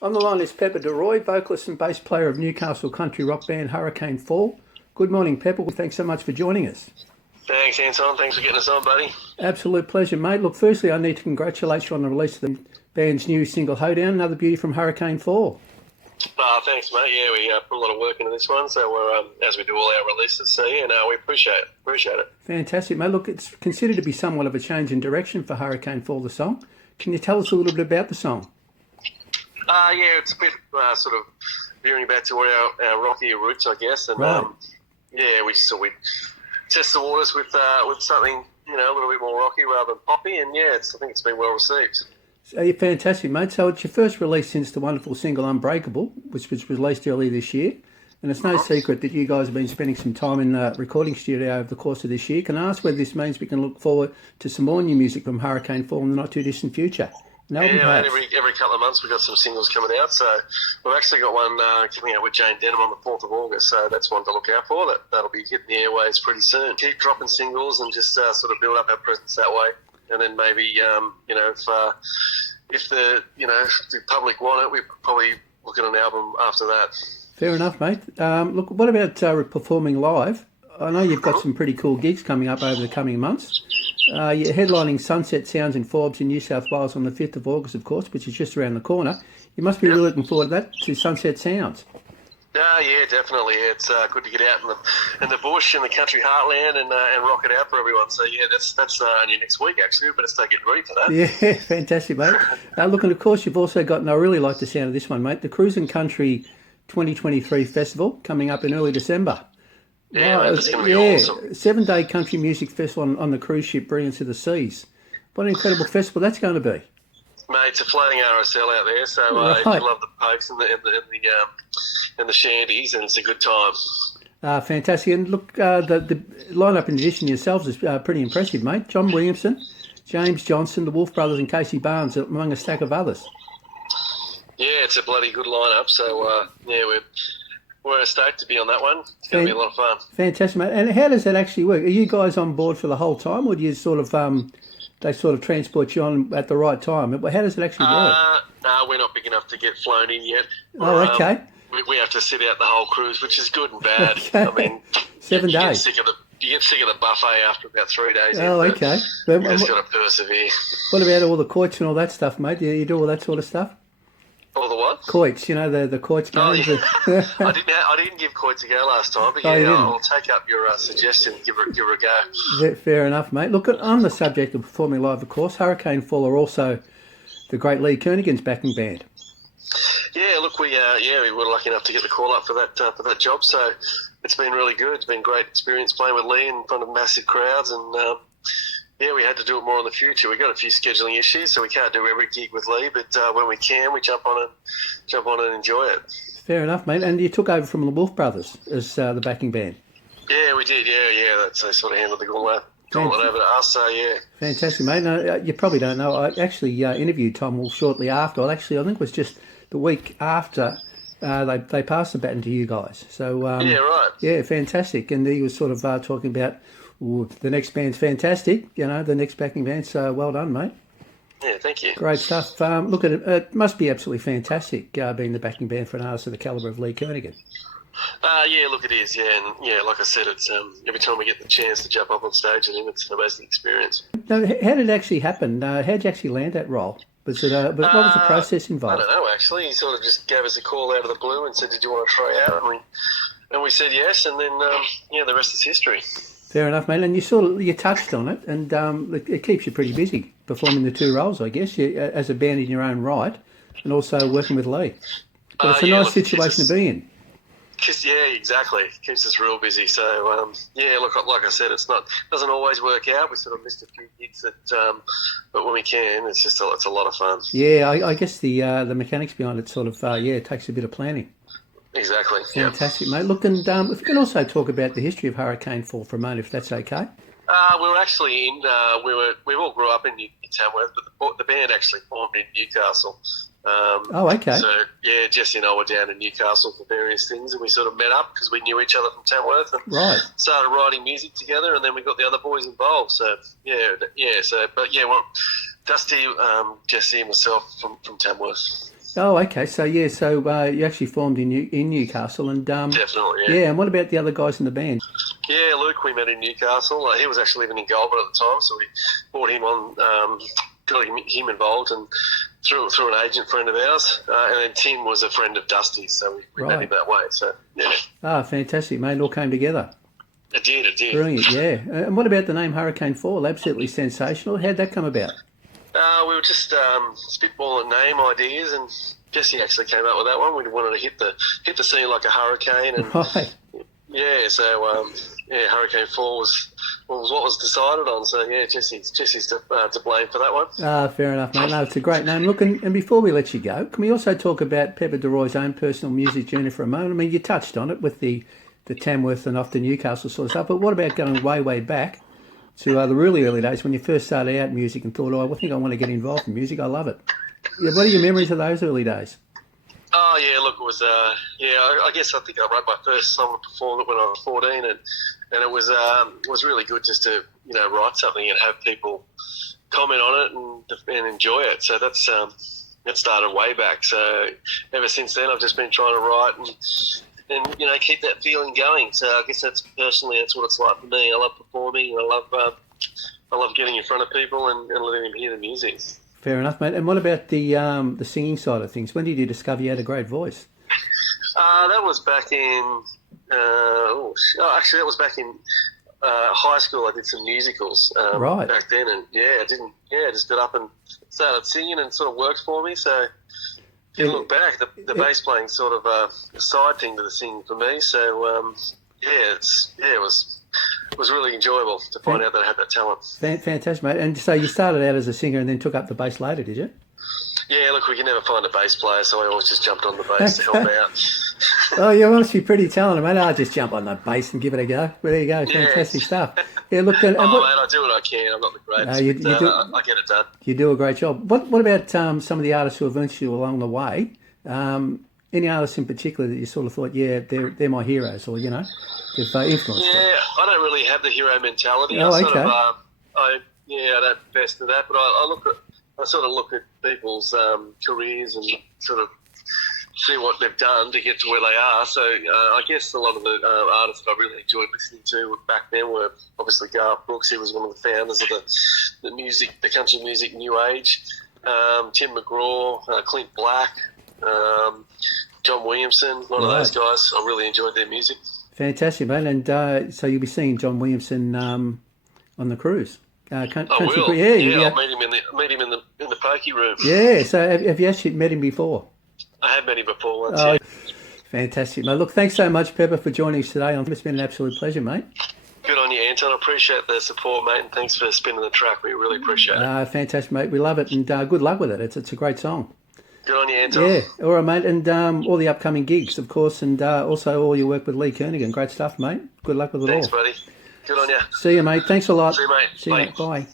On the line is Pepper Deroy, vocalist and bass player of Newcastle country rock band Hurricane Fall. Good morning, Pepper. Thanks so much for joining us. Thanks, Anton. Thanks for getting us on, buddy. Absolute pleasure, mate. Look, firstly, I need to congratulate you on the release of the band's new single, Hoedown, another beauty from Hurricane Fall. Thanks, mate. Yeah, we put a lot of work into this one, so we're as we do all our releases. So yeah, no, we appreciate it. Fantastic, mate. Look, it's considered to be somewhat of a change in direction for Hurricane Fall, the song. Can you tell us a little bit about the song? Yeah, it's a bit sort of veering back to our rockier roots, I guess. And right. Yeah, we test the waters with something a little bit more rocky rather than poppy, and yeah, I think it's been well received. So you're fantastic, mate. So it's your first release since the wonderful single Unbreakable, which was released earlier this year. And it's no secret that you guys have been spending some time in the recording studio over the course of this year. Can I ask whether this means we can look forward to some more new music from Hurricane Fall in the not-too-distant future? Yeah, every couple of months we've got some singles coming out. So we've actually got one coming out with Jane Denham on the 4th of August. So that's one to look out for. That'll be hitting the airwaves pretty soon. Keep dropping singles and just sort of build up our presence that way. And then maybe, if the public want it, we probably look at an album after that. Fair enough, mate. Look, what about performing live? I know you've got some pretty cool gigs coming up over the coming months. You're headlining Sunset Sounds in Forbes in New South Wales on the 5th of August, of course, which is just around the corner. You must be really looking forward to that, to Sunset Sounds. Yeah, definitely. It's good to get out in the bush, in the country heartland, and rock it out for everyone. So yeah, that's only next week actually. We better start getting ready for that. Yeah, fantastic, mate. Look, and of course you've also got, and I really like the sound of this one, mate, the Cruising Country 2023 Festival coming up in early December. Yeah, mate, that's going to be awesome. 7-day country music festival on the cruise ship Brilliance of the Seas. What an incredible festival that's going to be. Mate, it's a floating RSL out there, so right. If you love the pokes and the shanties, and it's a good time. Fantastic. And look, the lineup in addition to yourselves is pretty impressive, mate. John Williamson, James Johnson, the Wolf Brothers and Casey Barnes, among a stack of others. Yeah, it's a bloody good lineup, so we're stoked to be on that one. It's going to be a lot of fun. Fantastic, mate. And how does that actually work? Are you guys on board for the whole time, or do you sort of they sort of transport you on at the right time? How does it actually work? No, we're not big enough to get flown in yet. Oh, okay. We have to sit out the whole cruise, which is good and bad. Okay. I mean, 7 days. You get sick of the buffet after about 3 days. Oh, okay. You just got to persevere. What about all the quoits and all that stuff, mate? Do you do all that sort of stuff? All the what? Quoits, the quoits games. Yeah. I didn't give quoits a go last time, but I'll take up your suggestion. Give her a go. Yeah, fair enough, mate. Look, on the subject of performing live, of course, Hurricane Fall are also the great Lee Kernaghan's backing band. Yeah, look, we were lucky enough to get the call up for that job, so it's been really good. It's been a great experience playing with Lee in front of massive crowds, and we had to do it more in the future. We got a few scheduling issues, so we can't do every gig with Lee, but when we can, we jump on and enjoy it. Fair enough, mate. And you took over from the Wolf Brothers as the backing band. Yeah, we did. Yeah. They sort of handled the gauntlet over to us. So yeah. Fantastic, mate. Now, you probably don't know. I actually interviewed Tom Wolf shortly after. I think it was just the week after they passed the baton to you guys. So yeah, right. Yeah, fantastic. And he was sort of talking about, the next band's fantastic, the next backing band, so well done, mate. Yeah, thank you. Great stuff. Look, it must be absolutely fantastic being the backing band for an artist of the calibre of Lee Kernaghan. Yeah, look, it is, yeah, and yeah, like I said, it's every time we get the chance to jump up on stage with him, it's an amazing experience. Now, how did it actually happen? How did you actually land that role? What was the process involved? I don't know, actually. He sort of just gave us a call out of the blue and said, "Did you want to try out?" And we said yes, and then the rest is history. Fair enough, mate. And you touched on it, and it keeps you pretty busy performing the two roles, I guess, as a band in your own right, and also working with Lee. But it's a nice situation to be in. Yeah, exactly. It keeps us real busy. So like I said, doesn't always work out. We sort of missed a few gigs but when we can, it's a lot of fun. Yeah, I guess the mechanics behind it sort of it takes a bit of planning. Exactly. Fantastic, mate. Look, and if we can also talk about the history of Hurricane Fall for a moment, if that's okay. We were actually we all grew up in Tamworth, but the band actually formed in Newcastle. Okay. So yeah, Jesse and I were down in Newcastle for various things, and we sort of met up because we knew each other from Tamworth, and started writing music together, and then we got the other boys involved. So Dusty, Jesse, and myself from Tamworth. Oh, okay. So yeah, so you actually formed in Newcastle, and Definitely, yeah. yeah. And what about the other guys in the band? Yeah, Luke, we met in Newcastle. He was actually living in Goulburn at the time, so we brought him on, got him involved, and through an agent friend of ours. And then Tim was a friend of Dusty's, so we met him that way. So, yeah. Ah, fantastic, mate. It all came together. It did. Brilliant, yeah. And what about the name Hurricane Fall? Absolutely sensational. How'd that come about? We were just spitballing name ideas, and Jesse actually came up with that one. We wanted to hit the scene like a hurricane, and Right. yeah, so Hurricane Fall was what was decided on. So yeah, Jesse's to blame for that one. Ah, fair enough, mate. No, it's a great name. Look, and before we let you go, can we also talk about Pepper Deroy's own personal music journey for a moment? I mean, you touched on it with the Tamworth and off to Newcastle sort of stuff, but what about going way back to the really early days when you first started out in music and thought, I think I want to get involved in music. I love it. Yeah, what are your memories of those early days? Oh yeah, look, it was I guess I think I wrote my first song and performed it when I was 14, and it was really good just to write something and have people comment on it and enjoy it. So that started way back. So ever since then, I've just been trying to write and keep that feeling going. So I guess that's what it's like for me. I love performing. I love getting in front of people and letting them hear the music. Fair enough, mate. And what about the singing side of things? When did you discover you had a great voice? That was back in that was back in high school. I did some musicals back then, and I just got up and started singing, and sort of worked for me. So if you look back, the bass playing sort of a side thing to the singing for me. So it was really enjoyable to find out that I had that talent. Fantastic, mate. And so you started out as a singer and then took up the bass later, did you? Yeah, look, we can never find a bass player, so I always just jumped on the bass to help out. Oh, you must be pretty talented, mate. I'll just jump on the bass and give it a go. Well, there you go. Fantastic stuff. Yeah, look. Mate, I do what I can. I'm not the greatest. I get it done. You do a great job. What about some of the artists who have influenced you along the way? Any artists in particular that you sort of thought, they're my heroes, or they've influenced you? Yeah, I don't really have the hero mentality. Oh, okay. I don't invest in that, but I sort of look at people's careers and sort of see what they've done to get to where they are. So I guess a lot of the artists that I really enjoyed listening to back then were obviously Garth Brooks. He was one of the founders of the country music new age. Tim McGraw, Clint Black, John Williamson. A lot of those guys. I really enjoyed their music. Fantastic, mate. And so you'll be seeing John Williamson on the cruise. I will. Yeah, I'll meet him in the pokey room. Yeah. So have you actually met him before? I have met him before once. Oh, yeah. Fantastic, mate. Look, thanks so much, Pepper, for joining us today. It's been an absolute pleasure, mate. Good on you, Anton. I appreciate the support, mate, and thanks for spinning the track. We really appreciate it. Fantastic, mate. We love it, and good luck with it. It's a great song. Good on you, Anton. Yeah. All right, mate. And all the upcoming gigs, of course, and also all your work with Lee Kernaghan. Great stuff, mate. Good luck with it all. Thanks, buddy. Good on you. See you, mate. Thanks a lot. See you, mate. See you, mate. Bye.